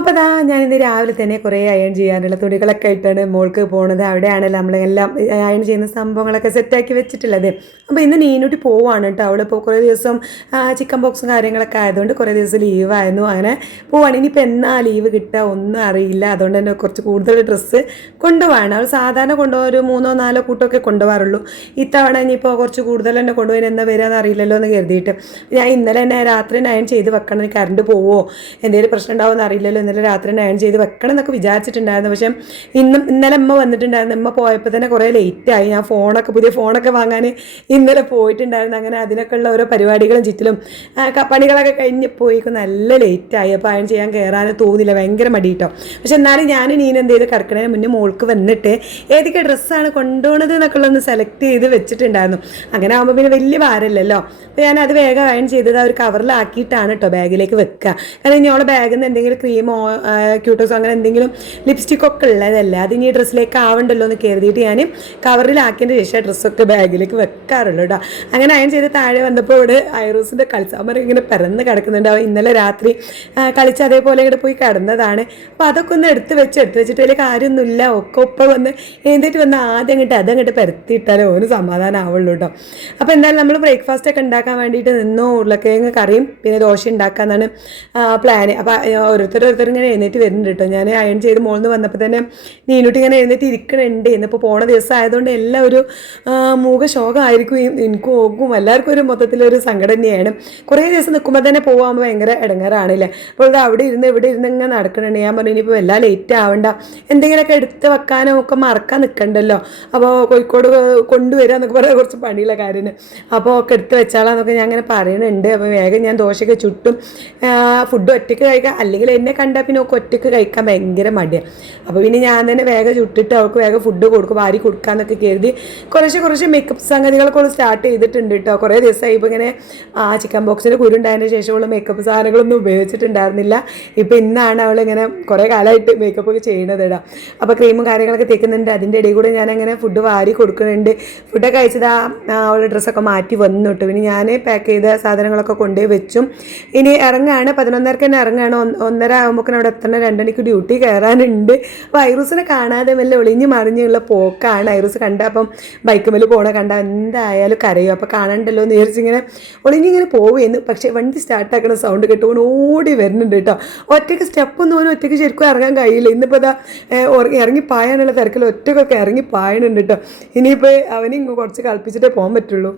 അപ്പോൾ അതാ ഞാനിന്ന് രാവിലെ തന്നെ കുറേ അയൺ ചെയ്യാനുള്ള തുണികളൊക്കെ ആയിട്ടാണ് മോൾക്ക് പോണത്. അവിടെയാണല്ലോ നമ്മളെല്ലാം അയൺ ചെയ്യുന്ന സംഭവങ്ങളൊക്കെ സെറ്റാക്കി വെച്ചിട്ടുള്ളത്. അപ്പോൾ ഇന്ന് നീനൂട്ടി പോവാണ് കേട്ടോ. അവളിപ്പോൾ കുറേ ദിവസം ചിക്കൻ ബോക്സും കാര്യങ്ങളൊക്കെ ആയതുകൊണ്ട് കുറേ ദിവസം ലീവായിരുന്നു. അങ്ങനെ പോവാണ്. ഇനിയിപ്പോൾ എന്നാ ലീവ് കിട്ടുക ഒന്നും അറിയില്ല. അതുകൊണ്ട് തന്നെ കുറച്ച് കൂടുതൽ ഡ്രസ്സ് കൊണ്ടുപോവാണ്. അവൾ സാധാരണ കൊണ്ടുപോകാൻ ഒരു 3-4 കൂട്ടമൊക്കെ കൊണ്ടുപോകാറുള്ളൂ. ഇത്തവണ ഇനിയിപ്പോൾ കുറച്ച് കൂടുതൽ തന്നെ കൊണ്ടുപോയി എന്താ വരികയെന്ന് അറിയില്ലല്ലോ എന്ന് കരുതിയിട്ട് ഞാൻ ഇന്നലെ തന്നെ രാത്രി അയൺ ചെയ്ത് വെക്കണം. കറണ്ട് പോവോ എന്തെങ്കിലും പ്രശ്നം ഉണ്ടാവുമെന്ന് അറിയില്ലല്ലോ. ഇന്നലെ രാത്രി അയൺ ചെയ്ത് വെക്കണം എന്നൊക്കെ വിചാരിച്ചിട്ടുണ്ടായിരുന്നു. പക്ഷേ ഇന്നലെ അമ്മ വന്നിട്ടുണ്ടായിരുന്നു. അമ്മ പോയപ്പോൾ തന്നെ കുറേ ലേറ്റായി. ഞാൻ പുതിയ ഫോണൊക്കെ വാങ്ങാൻ ഇന്നലെ പോയിട്ടുണ്ടായിരുന്നു. അങ്ങനെ അതിനൊക്കെ ഉള്ള ഓരോ പരിപാടികളും ചുറ്റിലും പണികളൊക്കെ കഴിഞ്ഞ് പോയിക്കും നല്ല ലേറ്റായി. അപ്പോൾ അയൺ ചെയ്യാൻ കയറാൻ തോന്നില്ല, ഭയങ്കര മടി കേട്ടോ. പക്ഷെ എന്നാലും ഞാൻ എന്ത് ചെയ്ത് കിടക്കണതിന് മുന്നേ മോൾക്ക് വന്നിട്ട് ഏതൊക്കെ ഡ്രസ്സാണ് കൊണ്ടുപോകുന്നത് എന്നൊക്കെ ഉള്ളതൊന്ന് സെലക്ട് ചെയ്ത് വെച്ചിട്ടുണ്ടായിരുന്നു. അങ്ങനെ ആകുമ്പോൾ പിന്നെ വലിയ ഭാരമല്ലല്ലോ. അപ്പോൾ ഞാൻ അത് വേഗം അയൺ ചെയ്തത് ഒരു കവറിലാക്കിയിട്ടാണ് കേട്ടോ ബാഗിലേക്ക് വെക്കുക. കാരണം ഇനി അവളെ ബാഗിൽ നിന്ന് എന്തെങ്കിലും ക്രീമോ ക്യൂട്ടോസോ അങ്ങനെ എന്തെങ്കിലും ലിപ്സ്റ്റിക്കൊക്കെ ഉള്ളതല്ല, അത് ഇനി ഡ്രസ്സിലേക്ക് ആവണ്ടല്ലോ എന്ന് കരുതിയിട്ട് ഞാൻ കവറിലാക്കിയതിന് ശേഷം ഡ്രസ്സൊക്കെ ബാഗിലേക്ക് വെക്കാറുള്ളൂ കേട്ടോ. അങ്ങനെ അയൺ ചെയ്ത് താഴെ വന്നപ്പോൾ ഇവിടെ ഐറൂസിൻ്റെ കളിച്ചാമരം ഇങ്ങനെ പിറന്ന് കിടക്കുന്നുണ്ട്. ഇന്നലെ രാത്രി കളിച്ച് അതേപോലെ ഇവിടെ പോയി കിടന്നതാണ്. അപ്പോൾ അതൊക്കെ ഒന്ന് എടുത്ത് വെച്ചിട്ട് വലിയ കാര്യമൊന്നുമില്ല. ഒക്കെ ഒപ്പം വന്ന് എഴുന്നേറ്റ് വന്ന് ആദ്യം അതങ്ങോട്ട് പരത്തിയിട്ടാലേ ഓന് സമാധാനം ആവുള്ളൂ കേട്ടോ. അപ്പോൾ എന്തായാലും നമ്മൾ ബ്രേക്ക്ഫാസ്റ്റ് ഒക്കെ ഉണ്ടാക്കാൻ വേണ്ടിയിട്ട് നിന്നോ ഉരുളക്കിഴങ്ങ് കറിയും പിന്നെ ദോശ ഉണ്ടാക്കാമെന്നാണ് പ്ലാന്. അപ്പോൾ ഓരോരുത്തർ ഇങ്ങനെ എഴുന്നേറ്റ് വരുന്നുണ്ട് കേട്ടോ. ഞാൻ അയൺ ചെയ്ത് മോളിൽ നിന്ന് വന്നപ്പോൾ തന്നെ നീനൂട്ടി ഇങ്ങനെ എഴുന്നേറ്റ് ഇരിക്കണുണ്ട്. ഇന്നിപ്പോൾ പോണ ദിവസം ആയതുകൊണ്ട് എല്ലാം ഒരു മൂകശോകമായിരിക്കും. എനിക്കും ഓക്കും എല്ലാവർക്കും ഒരു മൊത്തത്തിലൊരു സങ്കടം തന്നെയാണ്. കുറേ ദിവസം നിൽക്കുമ്പോൾ തന്നെ പോകുമ്പോൾ ഭയങ്കര ഇടങ്ങാറാണല്ലേ. അപ്പോൾ ഇത് അവിടെ ഇരുന്ന് ഇവിടെ ഇരുന്ന് ഇങ്ങനെ നടക്കണുണ്ട്. ഞാൻ പറഞ്ഞു ഇനിയിപ്പോൾ എല്ലാം ലേറ്റ് ആവണ്ട, എന്തെങ്കിലുമൊക്കെ എടുത്ത് വെക്കാനോ ഒക്കെ മറക്കാൻ നിൽക്കണ്ടല്ലോ. അപ്പോൾ കോഴിക്കോട് കൊണ്ടുവരിക എന്നൊക്കെ പറയാൻ കുറച്ച് പണിയുള്ള കാര്യമാണ്. അപ്പോൾ ഒക്കെ എടുത്ത് വെച്ചാളാന്നൊക്കെ ഞാൻ അങ്ങനെ പറയുന്നുണ്ട്. അപ്പോൾ വേഗം ഞാൻ ദോശയൊക്കെ ചുട്ടും ഫുഡ് ഒറ്റയ്ക്ക് കഴിക്കാം, അല്ലെങ്കിൽ എന്നെ കണ്ടാൽ പിന്നെ ഒക്കെ ഒറ്റയ്ക്ക് കഴിക്കാൻ ഭയങ്കര മടിയാണ്. അപ്പോൾ പിന്നെ ഞാൻ തന്നെ വേഗം ചുട്ടിട്ട് അവൾക്ക് വേഗം ഫുഡ് കൊടുക്കും, വാരി കൊടുക്കാമെന്നൊക്കെ കരുതി കുറച്ച് മേക്കപ്പ് സംഗതികളൊക്കെ സ്റ്റാർട്ട് ചെയ്തിട്ടുണ്ട് കേട്ടോ. കുറേ ദിവസമായി ഇപ്പോൾ ഇങ്ങനെ ചിക്കൻ ബോക്സിൻ്റെ കുരുണ്ടായതിന് ശേഷമുള്ള മേക്കപ്പ് സാധനങ്ങളൊന്നും ഉപയോഗിച്ചിട്ടുണ്ടായിരുന്നില്ല. ഇപ്പോൾ ഇന്നാണ് അവളിങ്ങനെ കുറേ കാലമായിട്ട് മേക്കപ്പൊക്കെ ചെയ്യണത് ഇടാം. അപ്പോൾ ക്രീമും കാര്യങ്ങളൊക്കെ തേക്കുന്നുണ്ട്. അതിൻ്റെ ഇടയിൽ കൂടെ ഞാനങ്ങനെ ഫുഡ് വാരി കൊടുക്കുന്നുണ്ട്. ഫുഡൊക്കെ കഴിച്ചതാ അവളുടെ ഡ്രസ്സൊക്കെ മാറ്റി വന്നു കേട്ടോ. പിന്നെ ഞാൻ പാക്ക് ചെയ്ത സാധനങ്ങളൊക്കെ കൊണ്ടുപോയി വെച്ചും ഇനി ഇറങ്ങുകയാണ്. 11:30 തന്നെ ഇറങ്ങുകയാണ്. 1:30 ആകുമ്പോൾ അവിടെ എത്തണം. 2 മണിക്ക് ഡ്യൂട്ടി കയറാനുണ്ട്. അപ്പോൾ ഐറൂസിനെ കാണാതെ വല്ല ഒളിഞ്ഞ് മറിഞ്ഞുള്ള പോക്കാണ്. ഐറൂസ് കണ്ട അപ്പം ബൈക്ക് മേൽ പോകണ കണ്ട എന്തായാലും കരയും. അപ്പോൾ കാണണ്ടല്ലോ എന്ന് വിചാരിച്ചിങ്ങനെ ഒളിഞ്ഞിങ്ങനെ പോവുകയെന്ന്. പക്ഷേ വണ്ടി സ്റ്റാർട്ടാക്കണ സൗണ്ട് കേട്ടുകൊണ്ട് ഓടി വരുന്നുണ്ട് കേട്ടോ. ഒറ്റയ്ക്ക് സ്റ്റെപ്പൊന്നും ഓനും ഒറ്റയ്ക്ക് ശരിക്കും ഇറങ്ങാൻ കഴിയില്ല. ഇന്നിപ്പോൾ ഇതാ ഇറങ്ങി പായാനുള്ള തിരക്കിൽ ഒറ്റയ്ക്കൊക്കെ ഇറങ്ങി പായണുണ്ട് കേട്ടോ. ഇനിയിപ്പോൾ അവനെ കുറച്ച് കളിപ്പിച്ചിട്ടേ പോകാൻ പറ്റുള്ളൂ.